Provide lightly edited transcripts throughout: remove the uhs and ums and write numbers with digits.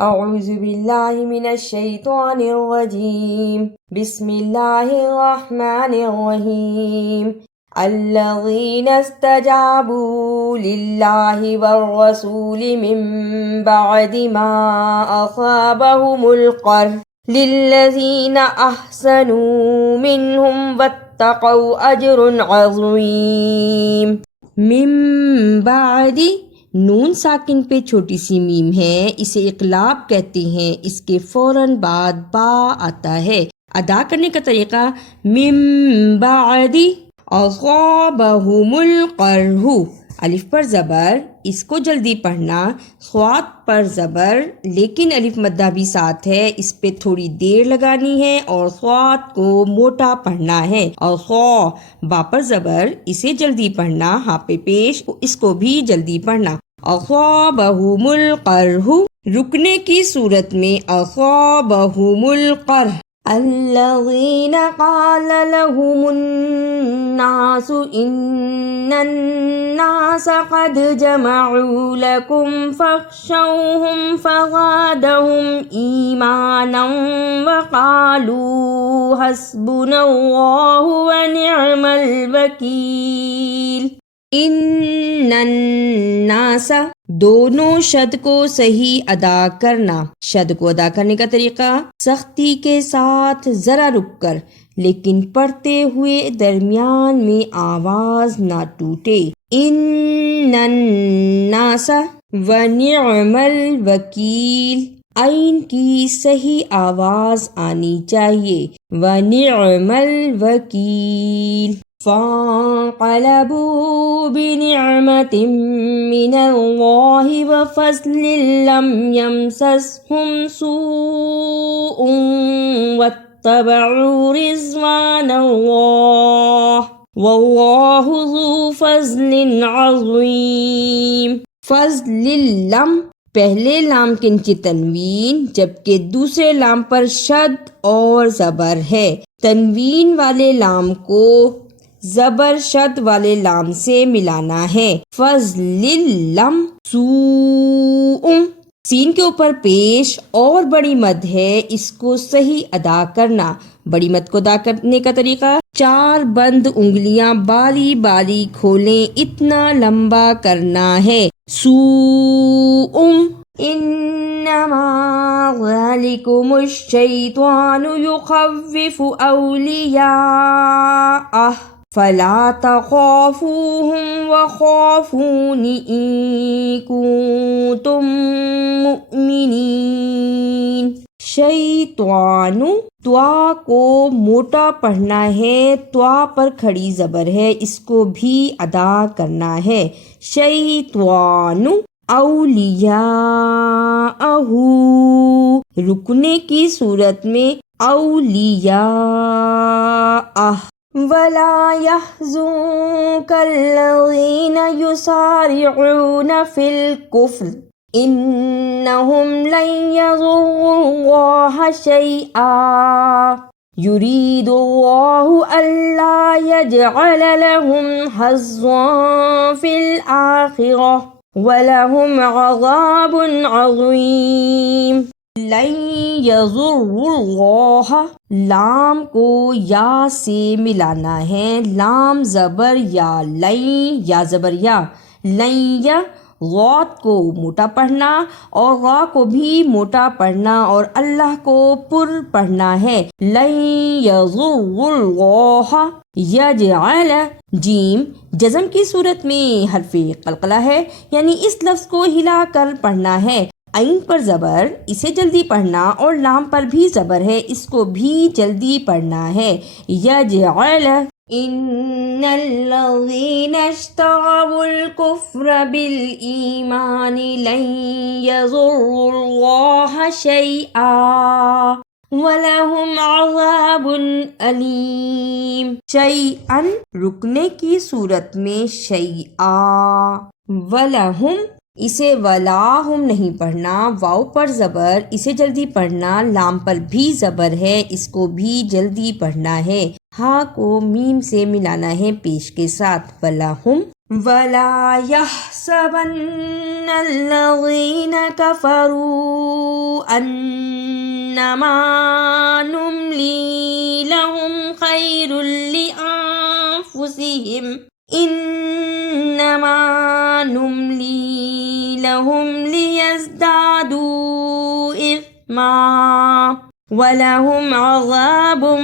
اعوذ باللہ من الشیطان الرجیم بسم اللہ الرحمن الرحیم الذین استجابوا للہ والرسول من بعد ما اصابهم القرح للذین احسنوا منہم واتقوا اجر عظیم۔ من بعد نون ساکن پہ چھوٹی سی میم ہے، اسے اقلاب کہتے ہیں، اس کے فوراً بعد با آتا ہے۔ ادا کرنے کا طریقہ من بعد اصابہم القرح، الف پر زبر، اس کو جلدی پڑھنا، صاد پر زبر لیکن الف مدہ بھی ساتھ ہے، اس پہ تھوڑی دیر لگانی ہے اور صاد کو موٹا پڑھنا ہے، اور خا با پر زبر، اسے جلدی پڑھنا، ہاں پہ پیش، اس کو بھی جلدی پڑھنا۔ اصابہم القرح، رکنے کی صورت میں اصابہم القرح الذین قال لهم الناس ان الناس قد جمعوا لكم فاخشوهم فزادهم ایمانا وقالوا حسبنا اللہ ونعم الوکیل۔ ان الناس، دونوں شد کو صحیح ادا کرنا۔ شد کو ادا کرنے کا طریقہ سختی کے ساتھ ذرا رک کر، لیکن پڑھتے ہوئے درمیان میں آواز نہ ٹوٹے۔ ان الناس ونعم الوکیل، عین کی صحیح آواز آنی چاہیے، ونعم الوکیل۔ فانقلبوا بنعمة من الله وفضل لم يمسسهم سوء واتبعوا رضوان الله والله ذو فضل عظيم۔ فضل لم، پہلے لام کے نیچے تنوین، جبکہ دوسرے لام پر شد اور زبر ہے۔ تنوین والے لام کو زبر شد والے لام سے ملانا ہے۔ فضل لم، سوء، سین کے اوپر پیش اور بڑی مد ہے، اس کو صحیح ادا کرنا۔ بڑی مد کو ادا کرنے کا طریقہ 4 بند انگلیاں باری باری کھولیں، اتنا لمبا کرنا ہے۔ سوء، انما ذلکم الشیطان یخوف اولیاءہ فلا تخافوهم وخافون ان کنتم مؤمنین۔ شیطان، توا کو موٹا پڑھنا ہے، توا پر کھڑی زبر ہے، اس کو بھی ادا کرنا ہے۔ شیطان، اولیاءہ، رکنے کی صورت میں اولیاءہ۔ وَلَا يَحْزُنكَ الَّذِينَ يُسَارِعُونَ فِي الْكُفْرِ إِنَّهُمْ لَن يَضُرُّوا اللَّهَ شَيْئًا يُرِيدُ اللَّهُ أَلَّا يَجْعَلَ لَهُمْ حَظًّا فِي الْآخِرَةِ وَلَهُمْ عَذَابٌ عَظِيمٌ۔ لَن يَضُرُّوا اللَّهَ، لام کو یا سے ملانا ہے، لام زبر یا، لن یا زبر یا، لن یا، غوت کو موٹا پڑھنا اور غا کو بھی موٹا پڑھنا اور اللہ کو پر پڑھنا ہے۔ لن یضروا اللہ، یجعل، جیم جزم کی صورت میں حرف قلقلہ ہے، یعنی اس لفظ کو ہلا کر پڑھنا ہے۔ عین پر زبر، اسے جلدی پڑھنا اور لام پر بھی زبر ہے، اس کو بھی جلدی پڑھنا ہے۔ یجعل، ان الذین اشتروا الکفر بالایمان لن یضروا اللہ شیئا وَلَهُمْ عَذَابٌ أَلِيمٌ۔ شیئا، رکنے کی صورت میں شیئا، وَلَهُمْ، اسے وَلَاهُمْ نہیں پڑھنا، واو پر زبر، اسے جلدی پڑھنا، لام پر بھی زبر ہے، اس کو بھی جلدی پڑھنا ہے۔ ہاں کو میم سے ملانا ہے پیش کے ساتھ، وَلَهُمْ، ولا يحسبن الذين كفروا أنما نملي لهم خير لأنفسهم إنما نملي لهم ليزدادوا إثما وَلَهُمْ عَذَابٌ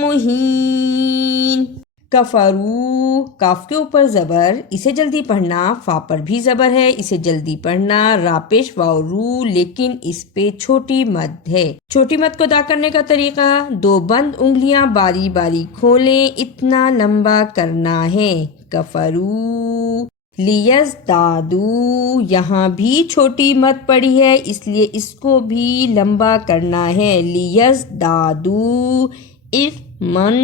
مُّهِينٌ۔ کفرو، کاف کے اوپر زبر، اسے جلدی پڑھنا، فا پر بھی زبر ہے، اسے جلدی پڑھنا، را پیش واو رو، لیکن اس پہ چھوٹی مد ہے۔ چھوٹی مد کو ادا کرنے کا طریقہ، دو بند انگلیاں باری باری کھولیں، اتنا لمبا کرنا ہے۔ کفرو لیزدادو، یہاں بھی چھوٹی مد پڑی ہے، اس لیے اس کو بھی لمبا کرنا ہے۔ لیزدادو اثمن۔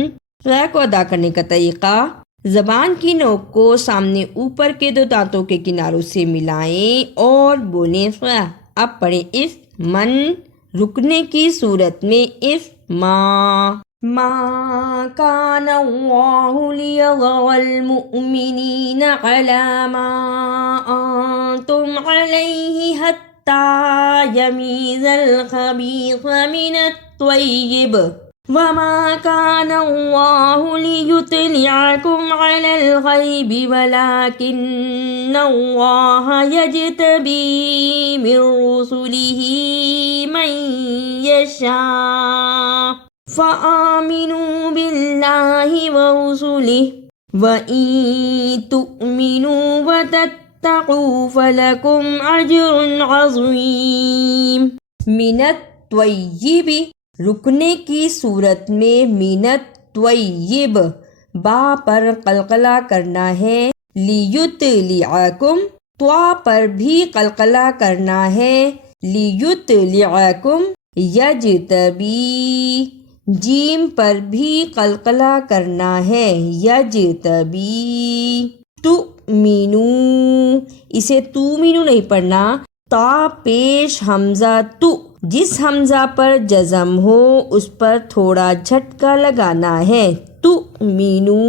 را کو ادا کرنے کا طریقہ، زبان کی نوک کو سامنے اوپر کے دو دانتوں کے کناروں سے ملائیں اور بولیں را۔ اب پڑھیں اثمن، رکنے کی صورت میں اثما۔ ما كان الله ليذر المؤمنين على ما أنتم عليه حتى يميز الخبيث من الطيب وما كان الله ليطلعكم على الغيب ولكن الله يجتبي من رسله من يشاء فآمنوا بالله ورسله وإن تؤمنوا وتتقوا فلكم أجر عظيم۔ من الطیب، رکنے کی صورت میں من الطیب، با پر قلقلہ کرنا ہے۔ لیطلعکم، طوا پر بھی قلقلہ کرنا ہے۔ لیطلعکم، یجتبی، جیم پر بھی قلقلہ کرنا ہے۔ یجتبی۔ تؤمنو، اسے تومنو نہیں پڑھنا، تا پیش حمزہ تو، جس حمزہ پر جزم ہو اس پر تھوڑا جھٹکا لگانا ہے۔ تؤمنو۔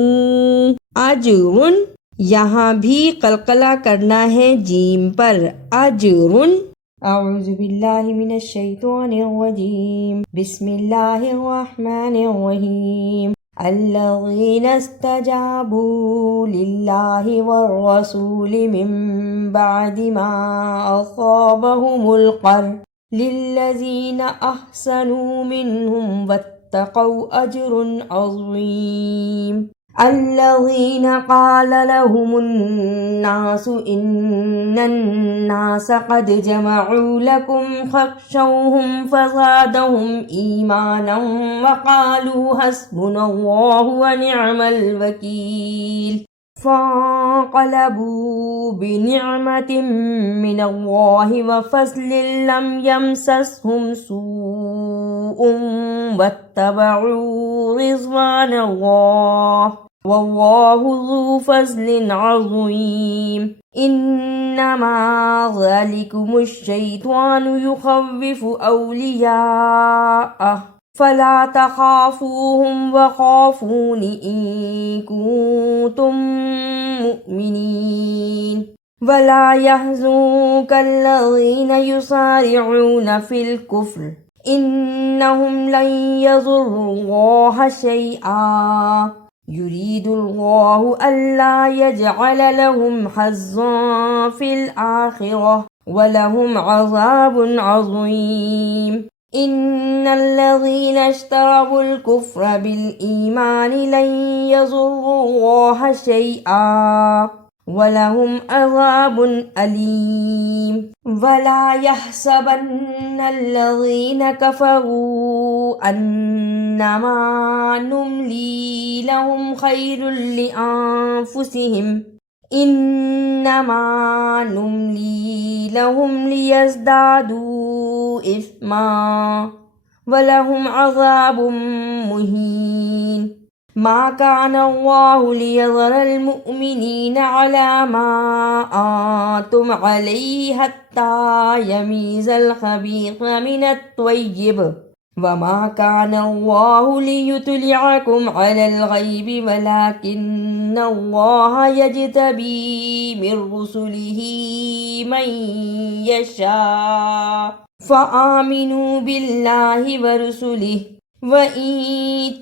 اجرن، یہاں بھی قلقلہ کرنا ہے جیم پر۔ اجرن۔ اعوذ باللہ من الشیطان الرجیم، بسم اللہ الرحمن الرحیم۔ الذین استجابوا للہ والرسول من بعد ما اصابهم القرح للذین احسنوا منهم واتقوا اجر عظیم۔ الذين قال لهم الناس إن الناس قد جمعوا لكم فاخشوهم فزادهم إيمانا وقالوا حسبنا الله ونعم الوكيل فانقلبوا بنعمة من الله وفضل لم يمسسهم سوء واتبعوا رضوان الله واللہ ذو فضل عظیم۔ انما ذلکم الشیطان یخوف اولیاءہ فلا تخافوهم وخافون ان کنتم مؤمنین ولا يحزنك الذین یسارعون فی الکفر انہم لن یضروا اللہ شیئا یرید اللہ الا یجعل لهم حظا فی الآخرہ ولہم عذاب عظیم۔ ان الذین اشتروا الکفر بالایمان لن یضروا اللہ شیئا وَلَهُمْ عَذَابٌ أَلِيمٌ۔ وَلَا يَحْسَبَنَّ الَّذِينَ كَفَرُوا أَنَّمَا نُمْلِي لَهُمْ خَيْرٌ لِأَنفُسِهِمْ إِنَّمَا نُمْلِي لَهُمْ لِيَزْدَادُوا إِثْمًا وَلَهُمْ عَذَابٌ مُّهِينٌ۔ ما كان الله ليذر المؤمنين على ما أنتم عليه حتى يميز الخبيث من الطيب وما كان الله ليطلعكم على الغيب ولكن الله يجتبي من رسله من يشاء فآمنوا بالله ورسله وَإِن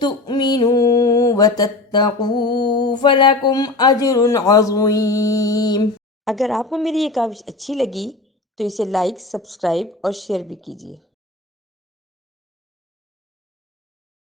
تُؤْمِنُوا وَتَتَّقُوا فَلَكُمْ أَجْرٌ عَظِيمٌ۔ اگر آپ کو میری یہ کاوش اچھی لگی تو اسے لائک، سبسکرائب اور شیئر بھی کیجیے۔